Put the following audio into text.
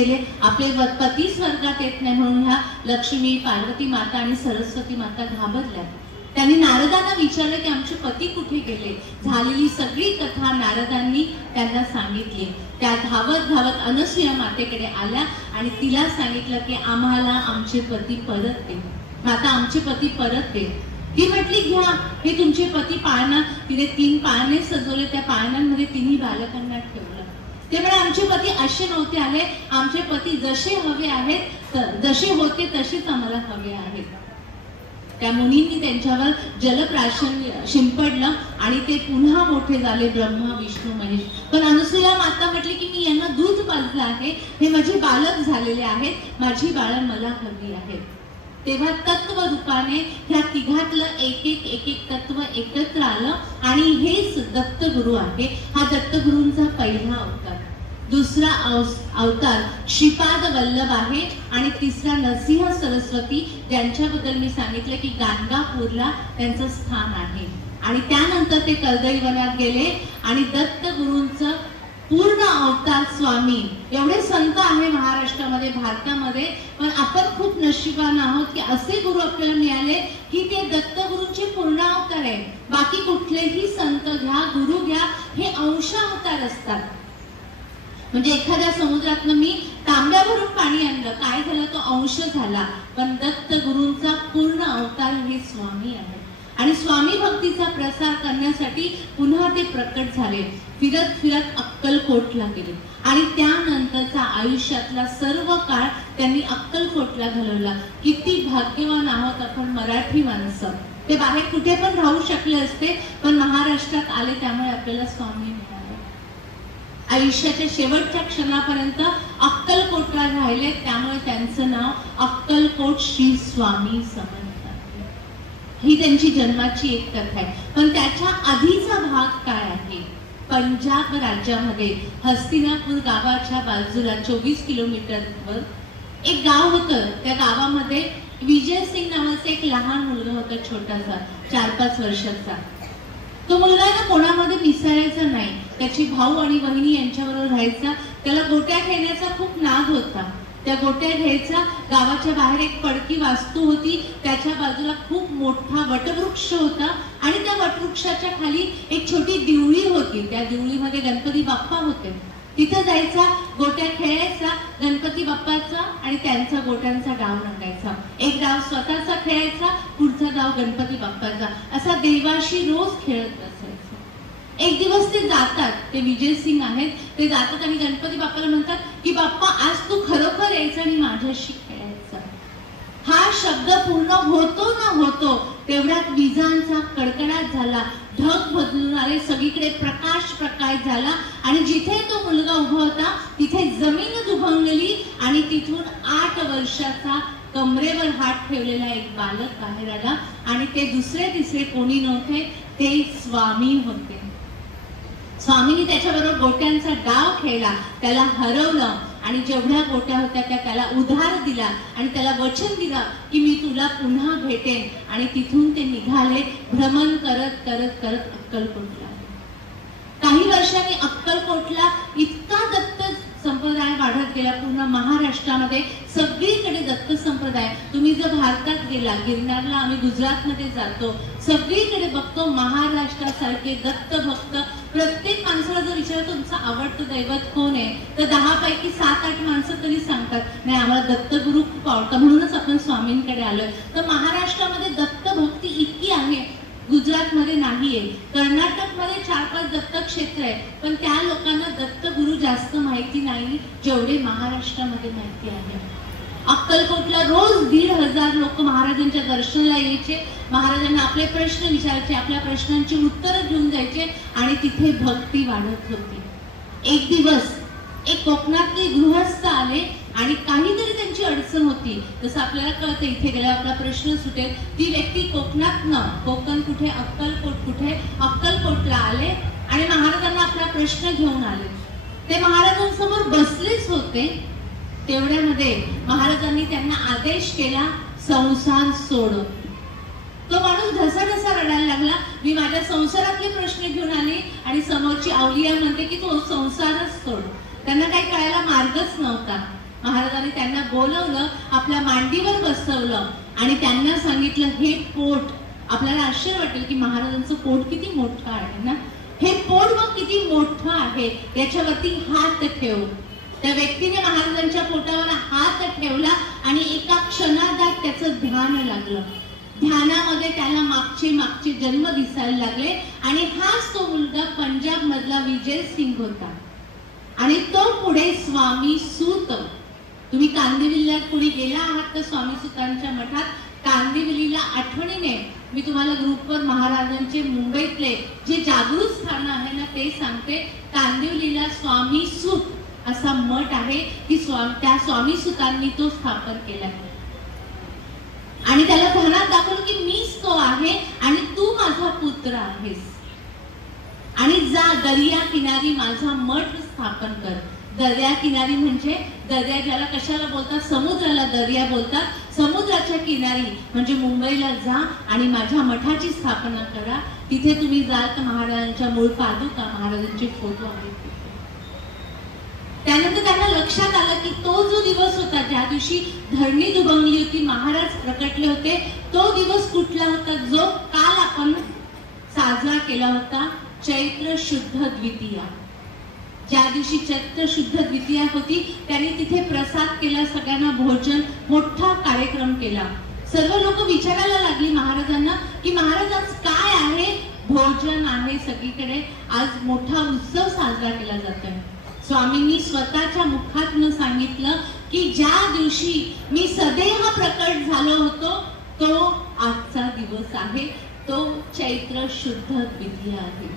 गेले, आपले पती स्वर्गात येत नाही म्हणून ह्या लक्ष्मी, पार्वती माता आणि सरस्वती माता घाबरल्या. त्यांनी नारदांना विचारलं की आमचे पती कुठे गेले. झालेली सगळी कथा नारदांनी त्यांना सांगितली. त्या धावत धावत अनसूया मातेकडे आल्या आणि तिला सांगितलं की आम्हाला आमचे पती परत दे, माता आमचे पती परत दे. ती म्हटली घ्या, हे तुमचे पती पाळणा. तिने 3 पाळणे सजवले, त्या पाळण्यांमध्ये तिन्ही बालकांना ठेवलं. ते म्हणे आमचे पती असे नव्हते आले, आमचे पती जसे हवे आहेत, जसे होते तसेच आम्हाला हवे आहेत. त्या मुनींनी त्यांच्यावर जलप्राशन शिंपडलं आणि ते पुन्हा मोठे झाले, ब्रह्मा विष्णू महेश. पण अनसूया माता म्हटली की मी यांना दूध पाजलं आहे, हे माझे बालक झालेले आहेत, माझी बाळं मला हवी आहेत. तेव्हा तत्व रूपाने ह्या तिघातलं एक एक तत्व एकत्र आलं आणि हेच दत्तगुरु आहे. हा दत्तगुरूंचा पहिला अवतार. दुसरा अवतार श्रीपाद वल्लभ आहे आणि तिसरा नरसिंह सरस्वती, ज्यांच्याबद्दल मी सांगितलं की गाणगापूरला त्यांचं स्थान आहे. आणि त्यानंतर ते कर्दळीवनात गेले आणि दत्तगुरूंचं पूर्ण अवतार स्वामी. एवढे संत आहे महाराष्ट्रामध्ये, भारतामध्ये, पण आपण खूप नशिबान आहोत की असे गुरु आपल्याला मिळाले की ते दत्तगुरूंचे पूर्ण अवतार आहे. बाकी कुठलेही संत घ्या, गुरु घ्या, हे अंश अवतार असतात. म्हणजे एखाद्या समुद्रातनं मी तांब्यावरून पाणी आणलं, काय झालं, तो अंश झाला. पण दत्तगुरूंचा पूर्ण अवतार हे स्वामी आहे. आणि स्वामी भक्तीचा प्रसार करण्यासाठी पुन्हा ते प्रकट झाले. फिरत फिरत अक्कलकोटला गेले आणि त्यानंतरचा आयुष्यातला सर्व काळ त्यांनी अक्कलकोटला घालवला. किती भाग्यवान आहोत आपण मराठी माणसं. ते बाहेर कुठे पण राहू शकले असते, पण महाराष्ट्रात आले त्यामुळे आपल्याला स्वामी मिळाले. आयुष्याच्या शेवटच्या क्षणापर्यंत अक्कलकोटला राहिले, त्यामुळे त्यांचं नाव अक्कलकोट श्री स्वामी समर्थ. ही त्यांची जन्माची एक कथा आहे. पण त्याच्या आधीचा भाग काय आहे? पंजाब राज्यामध्ये हस्तिनापूर गावाच्या बाजूला 24 किलोमीटरवर एक गाव होतं. त्या गावामध्ये विजय सिंग नावाचा एक लहान मुलगा होता, छोटासा 4-5 वर्षाचा. तो मुलगा ना कोणामध्ये मिसळायचा नाही. त्याची भाऊ आणि बहिणी यांच्याबरोबर राहायचा. त्याला गोट्या खेळण्याचा खूप नाद होता. त्या गोट्या घ्यायचा. गावाच्या बाहेर एक पडकी वास्तू होती, त्याच्या बाजूला खूप मोठा वटवृक्ष होता आणि त्या वटवृक्षाच्या खाली एक छोटी दिवळी होती. त्या दिवळीमध्ये गणपती बाप्पा होते. तिथं जायचा, गोट्या खेळायचा, गणपती बाप्पाचा आणि त्यांचा गोट्यांचा डाव रंगायचा. एक डाव स्वतःचा खेळायचा, पुढचा डाव गणपती बाप्पाचा. असा देवाशी रोज खेळत असायचा. एक दिवस ते जातात, ते विजय सिंग आहेत, ते जातात आणि गणपती बाप्पाला म्हणतात की बाप्पा आज तू खरोखर यायचं आणि माझ्याशी खेळायचं. हा शब्द पूर्ण होतो ना होतो तेवढ्यात विजांचा कडकडाट झाला. ढग बदलून आले, सगळीकडे प्रकाश प्रकाश झाला आणि जिथे तो मुलगा उभा होता तिथे जमीन दुभंगली आणि तिथून 8 वर्षाचा कमरेवर हात ठेवलेला एक बालक बाहेर आला आणि ते दुसरे तिसरे कोणी नव्हते, ते स्वामी होते. स्वामींनी त्याच्याबरोबर गोट्यांचा डाव खेळला, त्याला हरवलं आणि जेवढ्या गोट्या होत्या त्याला उधार दिला आणि त्याला वचन दिलं की मी तुला पुन्हा भेटेन. आणि तिथून ते निघाले भ्रमण करत करत करत अक्कलकोटला. काही वर्षांनी अक्कलकोटला इतका दत्त संप्रदाय वाढत गेला. पूर्ण महाराष्ट्रामध्ये सगळीकडे दत्त संप्रदाय. तुम्ही जर भारतात गेला, गिरनारला आम्ही गुजरातमध्ये जातो, सगळीकडे बघतो महाराष्ट्रासारखे दत्त भक्त. प्रत्येक माणसाला जर विचारलं तुमचं आवडतं दैवत कोण आहे, तर 10 पैकी 7-8 माणसं तरी सांगतात नाही आम्हाला दत्तगुरु खूप आवडतात, म्हणूनच आपण स्वामींकडे आलोय. तर महाराष्ट्रामध्ये दत्त भक्ती इतकी आहे, गुजरातमध्ये नाहीये. कर्नाटकमध्ये 4-5 दत्त क्षेत्र आहे, पण त्या लोकांना दत्तगुरु जास्त माहिती नाही जेवढे महाराष्ट्रामध्ये माहिती आहे. अक्कलकोटला रोज 1,500 लोक महाराजांच्या दर्शनाला यायचे. महाराजांना आपले प्रश्न विचारायचे, आपल्या प्रश्नांची उत्तरं घेऊन जायचे आणि तिथे भक्ती वाढत होती. एक दिवस एक कोकणातले गृहस्थ आले आणि काहीतरी त्यांची अडचण होती. जसं आपल्याला कळतं इथे गेल्यावर आपला प्रश्न सुटेल. ती व्यक्ती कोकणातनं, कोकण कुठे, अक्कलकोट कुठे, अक्कलकोटला आले आणि महाराजांना आपला प्रश्न घेऊन आले. ते महाराजांसमोर बसलेच होते. तेवढ्यामध्ये महाराजांनी त्यांना आदेश केला, संसार सोड. तो माणूस ढसाढसा रडायला लागला. मी माझ्या संसारातले प्रश्न घेऊन आले आणि समोरची अवलिया म्हणते की तो संसारच सोड. त्यांना काही कळायला मार्गच नव्हता. महाराजांनी त्यांना बोलवलं, आपल्या मांडीवर बसवलं आणि त्यांना सांगितलं, हे पोट, आपल्याला आश्चर्य वाटेल की महाराजांचं पोट किती मोठं आहे ना, हे पोट मग किती मोठं आहे, याच्यावरती हात ठेव. त्या व्यक्तीने महाराजांच्या पोटावर हात ठेवला आणि एका क्षणात त्याचं ध्यान लागलं. ध्यानामध्ये त्याला मागचे जन्म दिसायला लागले आणि हाच तो मुलगा पंजाब मधला विजय सिंग होता. आणि तो पुढे स्वामी सूत, तुम्ही कांदिवलीला कुणी गेला आहात तर स्वामी सुतांच्या मठात कांदिवलीला आठवणीने मी तुम्हाला ग्रुपवर महाराजांचे मुंबईतले जे जागृत स्थान आहे ना ते सांगते. कांदिवलीला स्वामी सूत असा मठ आहे की त्या स्वामी सुतांनी तो स्थापन केला आणि त्याला ध्यानात दाखवलं की मीच तो आहे आणि तू माझा पुत्र आहेस आणि जा दर्या किनारी माझा मठ स्थापन कर. दर्या किनारी म्हणजे दर्या ज्याला कशाला बोलतात, समुद्राला दर्या बोलतात. समुद्राच्या किनारी म्हणजे मुंबईला जा आणि माझ्या मठाची स्थापना करा. तिथे तुम्ही जाल तर महाराजांच्या मूळ पादुका, महाराजांचे फोटो आहेत. त्यानंतर त्यांना लक्षात आलं की तो जो दिवस होता ज्या दिवशी धरणी दुभंगली होती, महाराज प्रकटले होते, तो दिवस कुठला होता जो काल आपण साजरा केला होता, चैत्र शुद्ध द्वितीया. ज्या दिवशी चैत्र शुद्ध द्वितीया होती त्यांनी तिथे प्रसाद केला, सगळ्यांना भोजन, मोठा कार्यक्रम केला. सर्व लोक विचारायला लागली महाराजांना की महाराज आज काय आहे, भोजन आहे सगळीकडे, आज मोठा उत्सव साजरा केला जातोय. स्वामींनी स्वतःच्या मुखातून सांगितलं की ज्या दिवशी मी सदैव प्रकट झालो होतो तो आजचा दिवस आहे, तो चैत्र शुद्ध द्वितीया आहे.